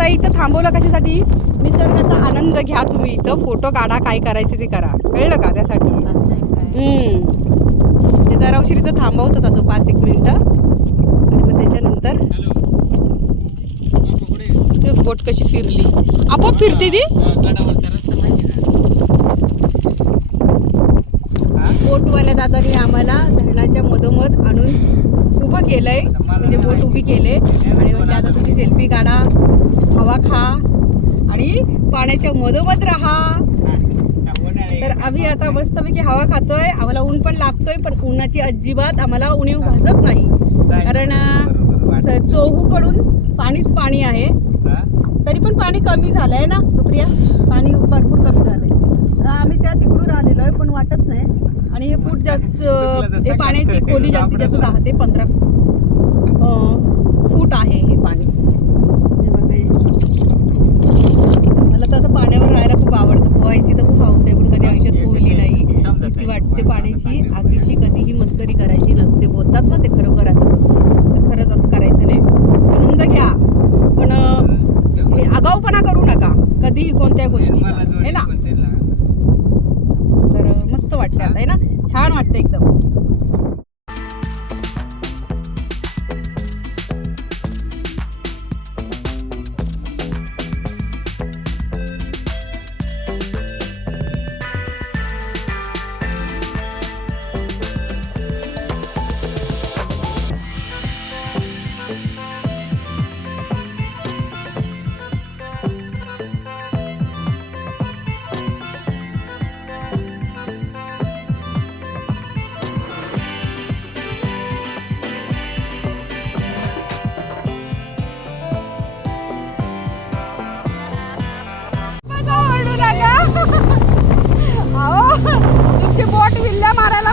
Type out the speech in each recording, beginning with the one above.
आता इथं थांबवलं कशासाठी? निसर्गाचा आनंद घ्या तुम्ही इथं. फोटो काढा काय करायचे ते करा. कळलं का त्यासाठी. ते जरा उशीर इथं थांबवतात असं पाच एक मिनिटं. आणि मग त्याच्यानंतर बोट कशी फिरली. आपोआप फिरते ती? बोटवाल्या दादांनी आम्हाला धरणाच्या मधोमध आणून उभं केलंय. म्हणजे बोट उभी केले. आणि म्हणजे आता तुम्ही सेल्फी काढा हवा खा आणि पाण्याच्या मधोमध राहा. तर आम्ही आता मस्तपैकी हवा खातोय. आम्हाला ऊन पण लागतोय पण उन्हाची अजिबात आम्हाला उणीव भासत नाही. कारण चोहूकडून पाणीच पाणी आहे. तरी पण पाणी कमी झालं आहे ना सुप्रिया पाणी भरपूर कमी झालंय. तर आम्ही त्या तिकडून आलेलो आहे पण वाटत नाही. आणि हे फूट जास्त हे पाण्याची खोली जास्तीत जास्त दहा ते पंधरा फूट आहे हे पाणी. मला तसं पाण्यावर राहायला खूप आवडतं. पोहायची तर खूप हौस आहे पण कधी आयुष्यात पोहली नाही. भीती वाटते पाण्याची आगीची कधीही मस्करी करायची नसते. बोलतात ना ते खरोखर असतं तर खरंच असं करायचं नाही. आनंद घ्या. पण हे आगाऊपणा करू नका. कधीही कोणत्या गोष्टी आहे ना? तर मस्त वाटते आता आहे ना? छान वाटतं एकदम.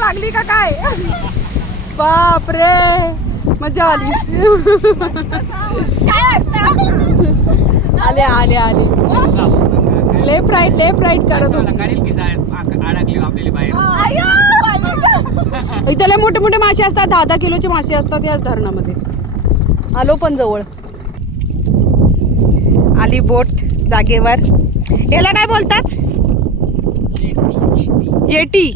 लागली का काय? बाप रे मजा आली. आले आले आले. लेफ्ट राईट लेफ्ट राईट करत होती आपल्याला बाहेर. इथं लय मोठे मोठे मासे असतात. दहा दहा किलोचे मासे असतात या धरणामध्ये. आलो पण जवळ. आली बोट जागेवर. याला काय बोलतात? जेटी.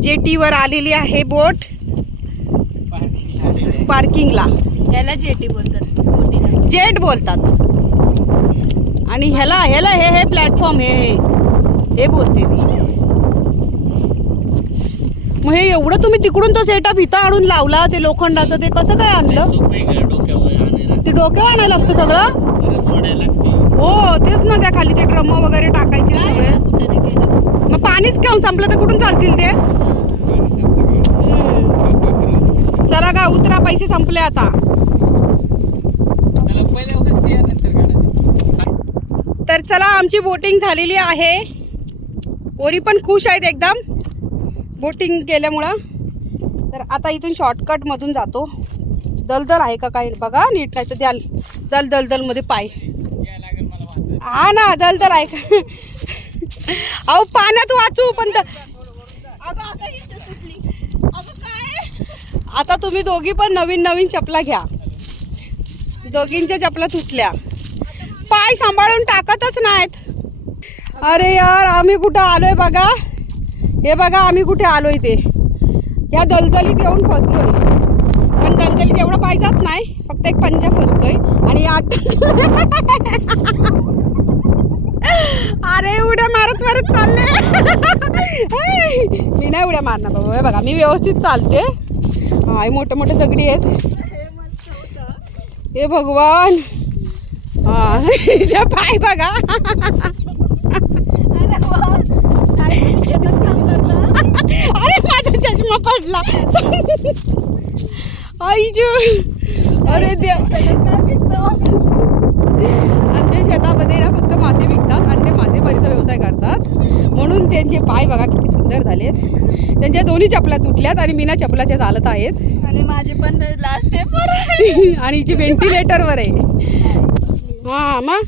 जेटीवर आलेली आहे बोट. पार्किंगला. याला जेटी बोलतात. बोटीला जेट बोलतात. आणि ह्याला ह्याला हे हे प्लॅटफॉर्म हे हे हे बोलते मी. मग हे एवढं तुम्ही तिकडून तो सेटअप इथं आणून लावला ते लोखंडाचं ते कसं काय आणलं? ते डोक्यावर आणायला लागतं सगळं? हो तेच ना त्या खाली ते ड्रम वगैरे टाकायचे मग पाणीच घेऊन संपलं तर कुठून चालतील ते. चला का उतरा पैसे संपले आता. तर चला आमची बोटिंग झालेली आहे. पोरी पण खुश आहेत एकदम बोटिंग केल्यामुळं. तर आता इथून शॉर्टकटमधून जातो. दलदल आहे का काय बघा नीट नाही तर द्याल. दल दलदलमध्ये पाय. हा ना दलदल आहे का? अहो पाण्यात वाचू पण आता तुम्ही दोघी पण नवीन नवीन चपला घ्या. दोघींच्या चपला तुटल्या. पाय सांभाळून टाकतच नाहीत. अरे यार आम्ही कुठं आलोय बघा? हे बघा आम्ही कुठे आलोय ते. ह्या दलदलीत येऊन फसलोय. पण दलदलीत एवढा पाय जात नाही फक्त एक पंजा फसतोय आणि आठ अरे उड्या मारत मारत चालले. मी नाही उड्या मारणार बाबा. बघा मी व्यवस्थित चालते. हा मोठे मोठे दगडी आहेत. हे भगवान. हा पाय बघा. अरे माझा चष्मा पडला. आईजू अरे देव. आमच्या शेतामध्ये ना फक्त मासे विकतात आणि व्यवसाय करतात. म्हणून त्यांचे पाय बघा किती सुंदर झालेत. त्यांच्या दोन्ही चपला तुटल्यात आणि बिना चपलाच्या चालत आहेत. आणि माझे पण लास्ट पेपर आणि हिची व्हेंटिलेटरवर आहे. हा मग?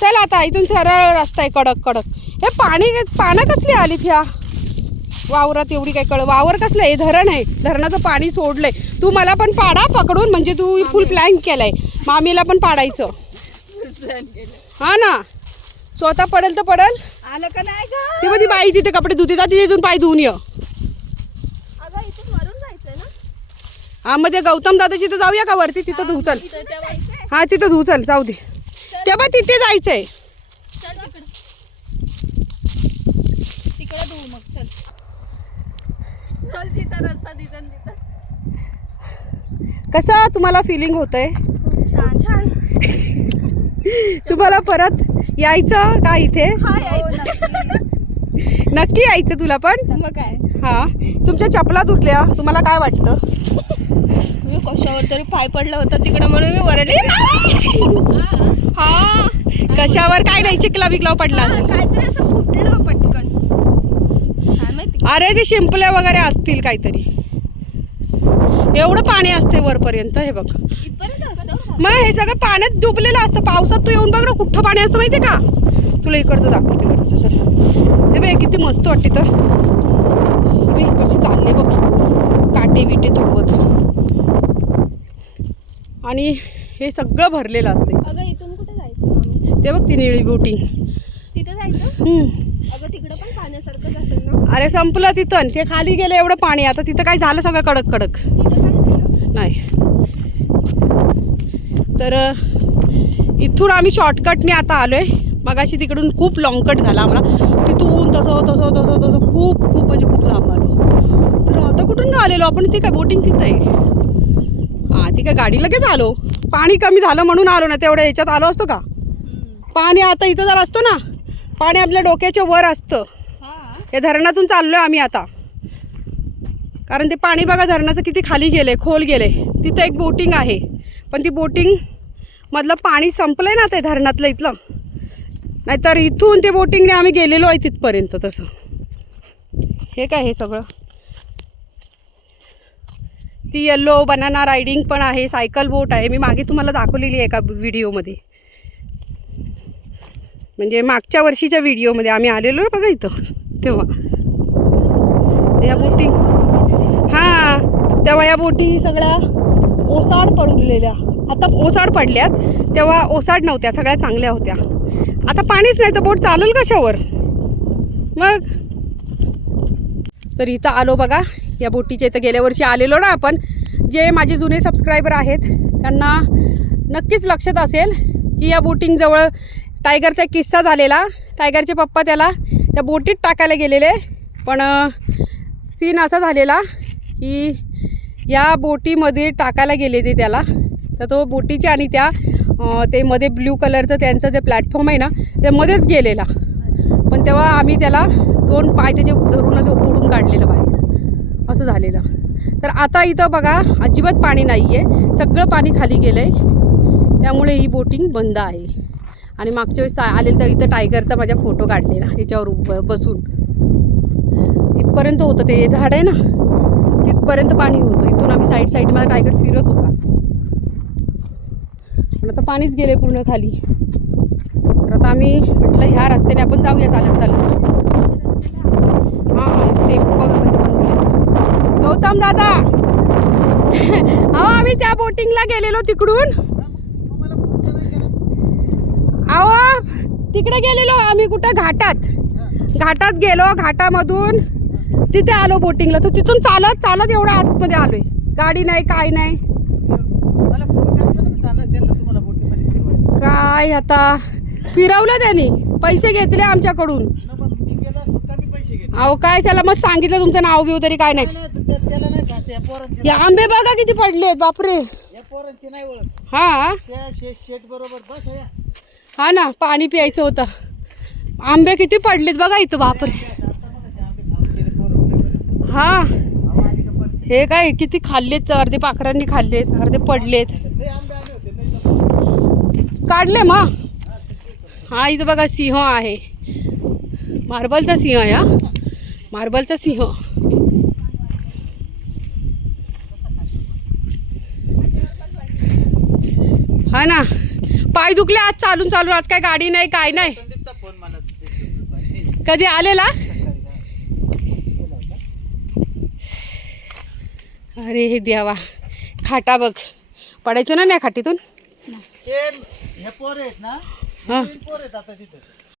चल आता इथून सरळ रस्ता आहे कडक कडक. हे पाणी पानं कसली आलीत ह्या? वावरात एवढी काय कळ वावर कसलं आहे? धरण आहे. धरणाचं पाणी सोडलंय. तू मला पण पाडा पकडून म्हणजे तू फुल प्लॅन केलाय. मामीला पण पाडायचं. हा ना? स्वतः पडेल तर पडेल. आलं का नाही ते ती बाई तिथे कपडे धुते जा तिथे इथून पाय धुवून ये. अगं इथून वरून जायचंय ना? हा मग ते गौतम दादाची तर जाऊया का वरती? तिथं धुऊ चल. तिथं त्या जायचंय. हा तिथं धुऊ चल जाऊ दे. तेव्हा तिथे जायचंय. चल तिकडं. तिकडं धुऊ मग चल. चल तिथं रस्ता तिथं तिथं. कसं तुम्हाला फिलिंग होतंय? छान छान. तुम्हाला परत यायचं का इथे? हा नक्की. यायचं तुला पण? मग काय? हा. तुमच्या चपला तुटल्या. तुम्हाला काय वाटतं? मी कशावर तरी पाय पडला होता तिकडं म्हणून मी वरडली. हा. कशावर काय नाही चिकला बिकला पडला असेल. काहीतरी असं फुटलं पटकन. काय माहिती? अरे ते शिंपल्या वगैरे असतील काहीतरी. एवढं पाणी असते वरपर्यंत हे बघ. इथपर्यंत असतं? हे सगळं पाण्यात डुबलेलं असतं. पावसात तू येऊन बघ ना कुठं पाणी असतं माहिती का? तुला इकडचं दाखवते वरचं चल हे बघ किती मस्त वाटते तर हे बघ कशी चालले बघ. काटे विटे तुडवत. आणि हे सगळं भरलेलं असते अगं इथून कुठे जायचं? ते बघ ती निळी बोटिंग तिथं जायचं. अगं तिकडं पण पाण्यासारखंच असेल ना? अरे संपलं तिथं. ते खाली गेलं एवढं पाणी. आता तिथं काय झालं सगळं कडक कडक नाही. तर इथून आम्ही शॉर्टकटने आता आलोय. मगाशी तिकडून खूप लॉंग कट झाला आम्हाला. तिथून तसं तसं तसं तसं खूप खूप म्हणजे खूप लांब आलो. तर आता कुठून का आलेलो? आपण ते काय बोटिंग तिथं आहे? हां ती काय गाडी लगेच आलो. पाणी कमी झालं म्हणून आलो ना तेवढ्या ह्याच्यात आलो असतो का. पाणी आता इथं जर असतो ना पाणी आपल्या डोक्याच्या वर असतं. हा. या धरणातून चाललोय आम्ही आता. कारण ते पाणी बघा धरणाचं किती खाली गेले खोल गेले तिथं एक बोटिंग आहे. पण ती बोटिंग मधलं पाणी संपलंय ना ते धरणातलं इथलं. नाहीतर इथून ते बोटिंगने आम्ही गेलेलो आहे तिथपर्यंत तसं. हे काय हे सगळं? ती येल्लो बनाना रायडिंग पण आहे सायकल बोट आहे. मी मागे तुम्हाला दाखवलेली आहे एका व्हिडिओमध्ये. म्हणजे मागच्या वर्षीच्या व्हिडिओमध्ये आम्ही आलेलो ना बघा इथं. तेव्हा. या बोटिंग हां तेव्हा या बोटी सगळ्या ओसाड पडलेल्या. आता ओसाड पडल्यात तेव्हा ओसाड नव्हत्या सगळ्या चांगल्या होत्या. आता पाणीच नाही तर बोट चालेल कशावर मग? तर इथं आलो बघा या बोटीच्या इथं गेल्या वर्षी आलेलो ना आपण. जे माझे जुने सबस्क्रायबर आहेत त्यांना नक्कीच लक्षात असेल की या बोटिंगजवळ टायगरचा एक किस्सा झालेला. टायगरचे पप्पा त्याला त्या बोटीत टाकायला गेलेले. पण सीन असा झालेला की या बोटीमध्ये टाकायला गेले ते त्याला. तर तो बोटीच्या आणि त्या ते मध्ये ब्ल्यू कलरचं त्यांचं जे प्लॅटफॉर्म आहे ना त्यामध्येच गेलेला. पण तेव्हा आम्ही त्याला दोन पाय त्याचे धरून ओढून काढलेलं बाहेर. असं झालेलं. तर आता इथं बघा अजिबात पाणी नाही आहे सगळं पाणी खाली गेलं आहे त्यामुळे ही बोटिंग बंद आहे. आणि मागच्या वेळेस आलेलं तर इथं टायगरचा माझा फोटो काढलेला याच्यावर बसून. इथपर्यंत होतं ते झाड आहे ना. तिथपर्यंत पाणी होतं. इथून आम्ही साईड साईड मला टायगर फिरत होता. पण आता पाणीच गेले पूर्ण खाली. तर आता आम्ही म्हटलं ह्या रस्त्याने आपण जाऊया चालत चालत. हां स्टेप बघा कसे बनवले. गौतम दादा! अहो आम्ही त्या बोटिंगला गेलेलो तिकडून. अहो तिकडे गेलेलो आम्ही कुठं? घाटात. घाटात गेलो घाटामधून. तिथे आलो बोटिंगला तर तिथून चालत चालत एवढ्या आतमध्ये आलोय. गाडी नाही काय नाही. काय आता? फिरवलं त्यांनी. पैसे घेतले आमच्याकडून. अहो काय त्याला मग सांगितलं तुमचं नाव बिव तरी काय नाही. आंबे बघा किती पडलेत बापरे. हा? हा ना पाणी प्यायचं होतं. आंबे किती पडलेत बघा इथं बापरे आता बघा ते आंबे खाऊन गेले पोरं होते बरेच. हा? हे काय किती खाल्लेत अर्धे पाखरांनी खाल्लेत अर्धे पडलेत. काढले मग. हा इथं बघा सिंह आहे. मार्बलचा सिंह आहे हा. मार्बलचा सिंह. हा ना. पाय दुखले आज चालून चालून. आज काय गाडी नाही काय नाही. कधी आलेला सकाळी हा. गेला होता. अरे हे देवा खाटा बघ. पडायचं ना नाही खाटीतून? हे पोर आहेत ना पोर आहेत आता तिथं.